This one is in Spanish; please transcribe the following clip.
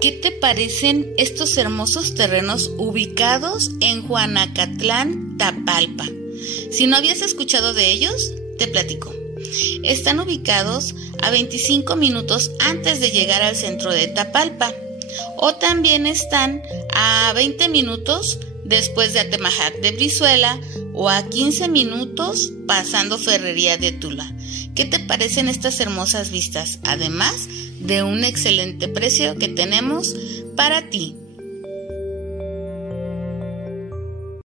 ¿Qué te parecen estos hermosos terrenos ubicados en Juanacatlán, Tapalpa? Si no habías escuchado de ellos, te platico. Están ubicados a 25 minutos antes de llegar al centro de Tapalpa, o también están a 20 minutos después de Atemajac de Brizuela o a 15 minutos pasando Ferrería de Tula. ¿Qué te parecen estas hermosas vistas? Además de un excelente precio que tenemos para ti.